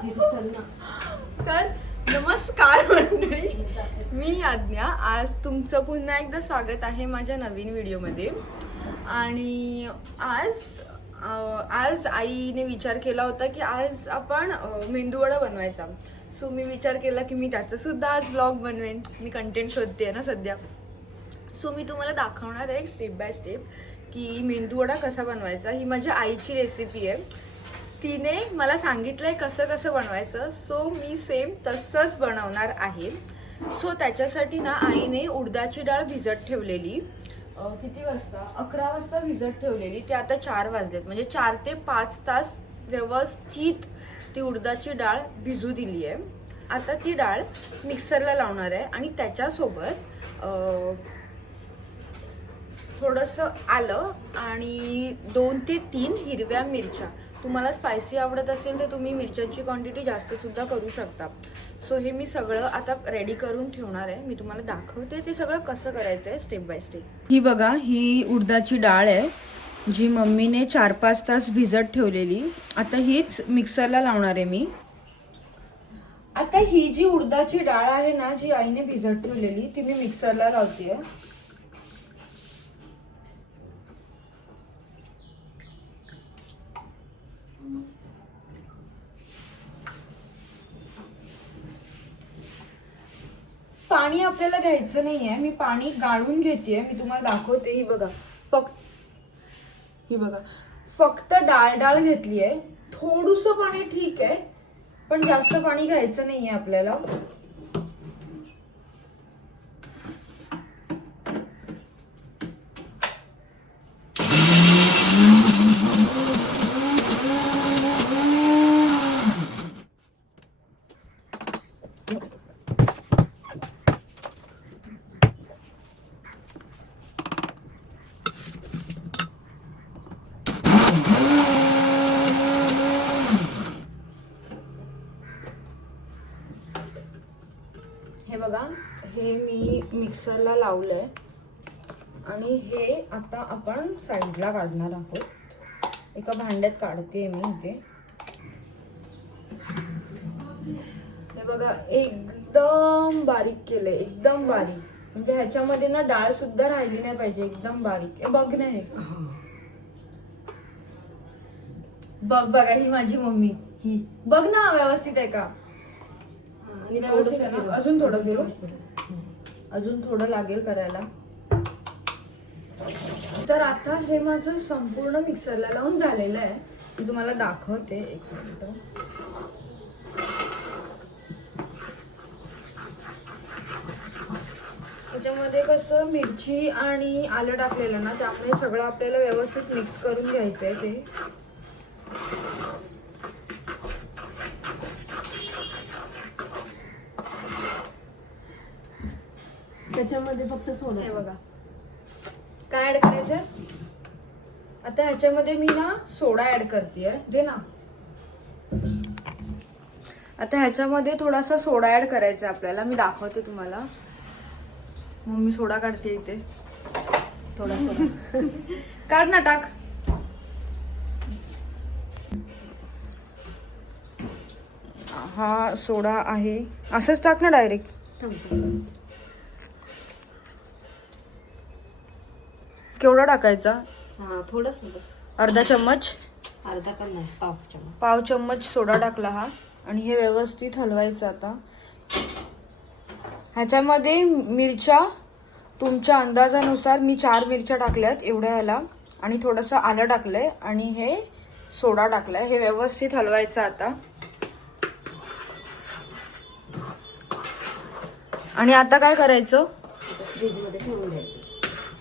तर नमस्कार मंडळी, मी आज्ञा. आज तुमचं पुन्हा एकदा स्वागत आहे माझ्या नवीन व्हिडिओमध्ये. आणि आज आईने विचार केला होता की आज आपण मेंदूवडा बनवायचा. सो मी विचार केला की मी त्याचं सुद्धा आज ब्लॉग बनवेन. मी कंटेंट शोधते ना सध्या. सो मी तुम्हाला दाखवणार आहे स्टेप बाय स्टेप की मेंदूवडा कसा बनवायचा. ही माझ्या आईची रेसिपी आहे. तिने मला सांगितलंय कसं कसं बनवायचं. सो मी सेम तसंच बनवणार आहे. सो त्याच्यासाठी ना आईने उडदाची डाळ भिजत ठेवलेली. किती वाजता? 11 वाजता भिजत ठेवलेली. ते आता 4 वाजलेत, म्हणजे 4 ते 5 तास व्यवस्थित ती उडदाची डाळ भिजू दिली आहे. आता ती डाळ मिक्सरला लावणार आहे आणि त्याच्यासोबत थोडंसं आलं आणि 2 ते 3 हिरव्या मिरच्या. तुम्हाला स्पायसी आवडत असेल तर तुम्ही मिरच्यांची क्वांटिटी जास्त सुद्धा करू शकता. सो हे मी सगळं आता रेडी करून ठेवणार आहे. मी तुम्हाला दाखवते ते सगळं कसं करायचं आहे स्टेप बाय स्टेप. ही बघा, ही उडदाची डाळ आहे जी मम्मीने 4-5 तास भिजत ठेवलेली. आता हीच मिक्सरला लावणार आहे मी. आता ही जी उडदाची डाळ आहे ना, जी आईने भिजत ठेवलेली, ती मी मिक्सरला लावतेय. पाणी आपल्याला घ्यायचं नाहीये. मी पाणी गाळून घेतेय. मी तुम्हाला दाखवते. ही बघा, फक्त डाळ घेतली आहे. थोडंसं पाणी ठीक आहे, पण जास्त पाणी घ्यायचं नाहीये आपल्याला. हे बघा, हे मी मिक्सरला लावलंय आणि हे आता आपण साईडला काढणार आहोत. एका भांड्यात काढते मी इथे. हे बघा, एकदम बारीक केलंय, एकदम बारीक. म्हणजे ह्याच्यामध्ये ना डाळ सुद्धा राहिली नाही पाहिजे, एकदम बारीक. बघ ना, हे बघा, ही माझी मम्मी. ही बघ ना, व्यवस्थित आहे का? अजून थोडं फिरू, अजून थोडं लागेल करायला. तर आता हे माझं संपूर्ण मिक्सरला लावून झालेलं आहे. मी तुम्हाला दाखवते. एक मिनिट. त्याच्यामध्ये कसं मिरची आणि आलं टाकलेलं ना, त्यामुळे सगळं आपल्याला व्यवस्थित मिक्स करून घ्यायचंय. ते त्याच्यामध्ये फक्त सोडा. हे बघा, काय ऍड करायचंय आता ह्याच्यामध्ये. मी ना सोडा ऍड करतेय. दे ना. आता ह्याच्यामध्ये थोडासा सोडा ऍड करायचा आपल्याला. मी दाखवते तुम्हाला. मम्मी सोडा काढते इथे. थोडा सोडा काढ ना, टाक. हा सोडा आहे, असंच टाक ना डायरेक्ट. केवढा टाकायचा? हा, थोडस बस. अर्धा चम्मच. अर्धा पण नाही, पाव चम्मच. पाव चम्मच सोडा टाकला हा. आणि हे व्यवस्थित हलवायचं. आता ह्याच्यामध्ये मिरच्या तुमच्या अंदाजानुसार. मी 4 मिरच्या टाकल्यात एवढ्या ह्याला. आणि थोडंसं आलं टाकलंय आणि हे सोडा टाकलाय. हे व्यवस्थित हलवायचं आता. आणि आता काय करायचं? फ्रीज मध्ये ठेवून द्यायचं.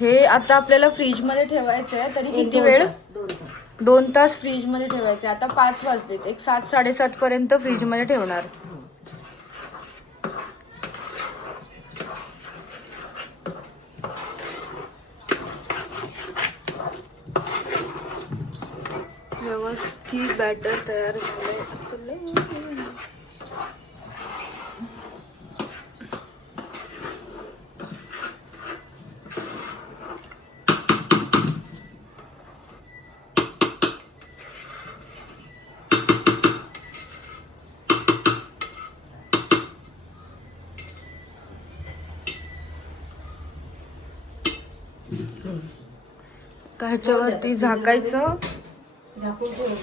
हे आता आपल्याला फ्रीज मध्ये ठेवायचं आहे. तरी किती वेळ? 2 तास फ्रीज मध्ये ठेवायचे. आता 5 वाजलेत. एक 7-7:30 पर्यंत फ्रीज मध्ये ठेवणार. व्यवस्थित बॅटर तयार झालंय. ह्याच्यावरती झाकायचं. झाकून ठेवलं.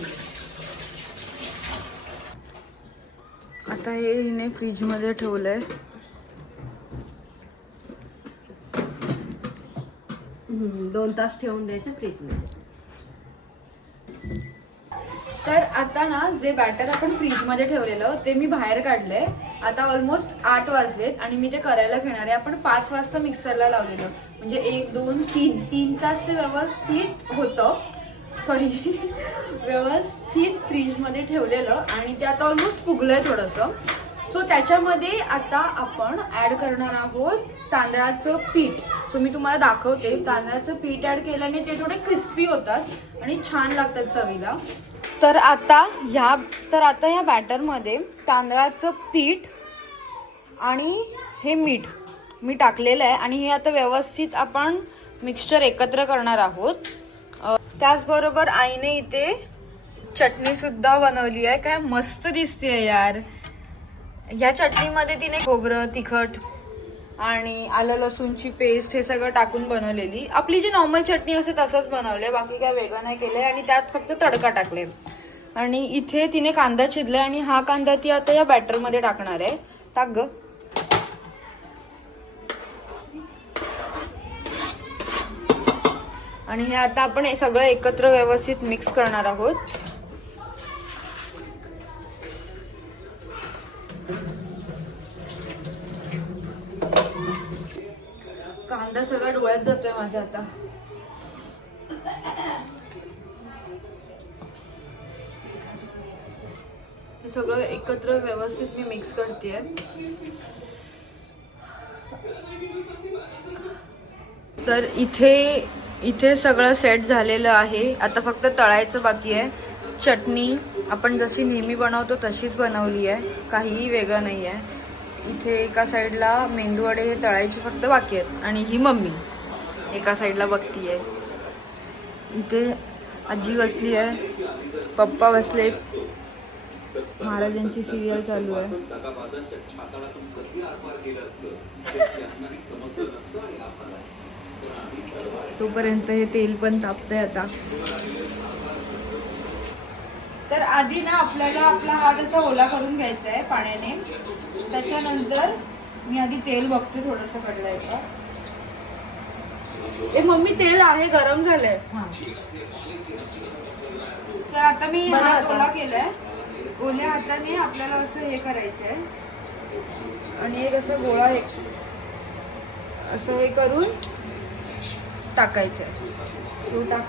आता हे हिने फ्रीज मध्ये ठेवलंय. 2 तास ठेवून द्यायचं फ्रीज मध्ये. तर आता ना जे बॅटर आपण फ्रीज मध्ये ठेवलेलं ते मी बाहेर काढलंय. आता ऑलमोस्ट 8 वाजलेत आणि मी ते करायला घेणार आहे. आपण 5 वाजता मिक्सरला लावलेलं, म्हणजे 1 2 3 तास ते व्यवस्थित होतं. सॉरी व्यवस्थित फ्रीज मध्ये ठेवलेलं आणि ते आता ऑलमोस्ट फुगलंय थोडंसं. सो त्याच्यामध्ये आता आपण ऍड करणार आहोत तांदळाचं पीठ. सो मी तुम्हाला दाखवते. तांदळाचं पीठ ऍड केल्याने ते थोडे क्रिस्पी होतात आणि छान लागतात चवीला. तर आता ह्या बॅटरमध्ये तांदळाचं पीठ आणि हे मीठ मी टाकलेलं आहे आणि हे आता व्यवस्थित आपण मिक्सचर एकत्र करणार आहोत. त्याचबरोबर आईने इथे चटणी सुद्धा बनवली आहे. काय मस्त दिसते यार. या चटणीमध्ये तिने खोबरं, तिखट आणि आलं लसूणची पेस्ट हे सगळं टाकून बनवलेली. आपली जी नॉर्मल चटणी असते तसंच बनवलंय, बाकी काय वेगळं नाही केलंय. आणि त्यात फक्त तडका टाकले. आणि इथे तिने कांदा चिरलाय आणि हा कांदा ती आता या बॅटर मध्ये टाकणार आहे. टाक ग. आणि हे आता आपण हे सगळं एकत्र व्यवस्थित मिक्स करणार आहोत. कांदा सगळा डोळ्यात जातोय माझ्या आता. हे सगळं एकत्र व्यवस्थित मी मिक्स करतेय. तर इथे सगळं सेट झालेलं आहे. आता फक्त तळायचं बाकी आहे. चटणी आपण जशी नेहमी बनवतो तशीच बनवली आहे, काहीही वेगळं नाही आहे. इथे एका साईडला मेंदूवडे हे तळायचे फक्त बाकी आहेत आणि ही मम्मी एका साईडला बघतीये. इथे आजी बसली आहे, पप्पा बसलेत, महाराजांची सिरियल चालू आहे. तोपर्यंत हे तेल पण तापतंय आता. तर आधी ना आपल्याला आपला हात असा ओला करून घ्यायचा आहे पाण्याने. त्याच्यानंतर मी आधी तेल बघते थोडंसं कडलंय का. ए मम्मी तेल आहे, गरम झालंय. तर आता मी हात ओला केलाय. ओल्या हाताने आपल्याला असं हे करायचंय आणि एक असं गोळा असं हे करून टाकायचंय.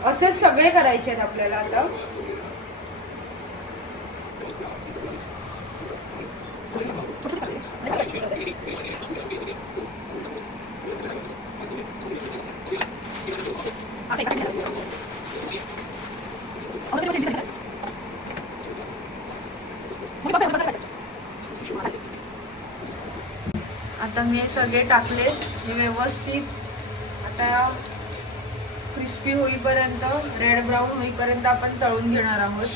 असेच सगळे करायचे आहेत आपल्याला आता. आता मी हे सगळे टाकले. हे व्यवस्थित आता क्रिस्पी होईपर्यंत, रेड ब्राऊन होईपर्यंत आपण तळून घेणार आहोत.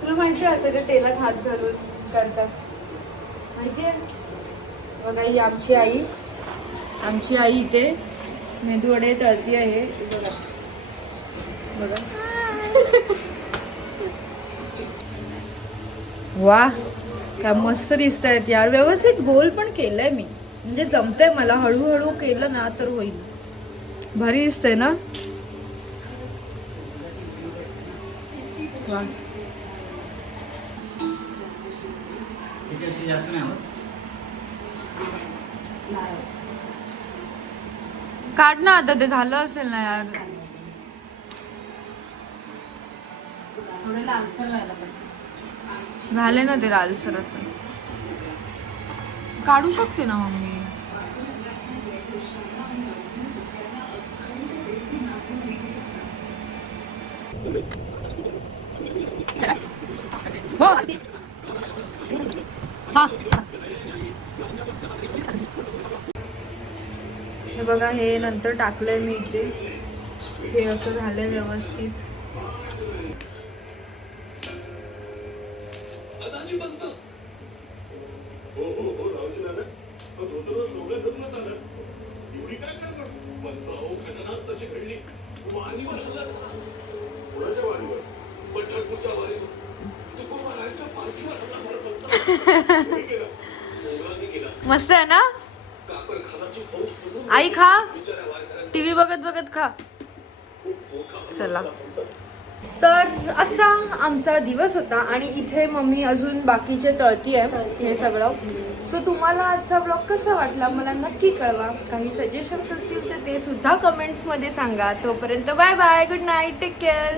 तुला माहिती असं ते तेलात हात घालून करतात, माहितीये? बघा ही आमची आई इथे मेदूवडे तळती आहे. बघा बघा. वा काय मस्त दिसत आहेत यार. व्यवस्थित गोल पण केलंय मी, म्हणजे जमतंय मला. हळूहळू केलं ना तर होईल. भारी दिसतंय ना. वा काढ ना आता, ते झालं असेल ना यार. थोडं लालसर व्हायला पाहिजे. झाले ना ते लालसर. आता काढू शकते ना मम्मी. हे बघा, हे नंतर टाकलंय मी इथे. हे असं झालंय व्यवस्थित. मस्त आहे ना. आई खा, टीव्ही बघत बघत खा. चला, तर असा आमचा दिवस होता आणि इथे मम्मी अजून बाकीचे तळती आहे हे सगळं. सो तुम्हाला आजचा ब्लॉग कसा वाटला मला नक्की कळवा. काही सजेशन्स असतील तर ते सुद्धा कमेंट्समध्ये सांगा. तोपर्यंत bye bye, good night, take care.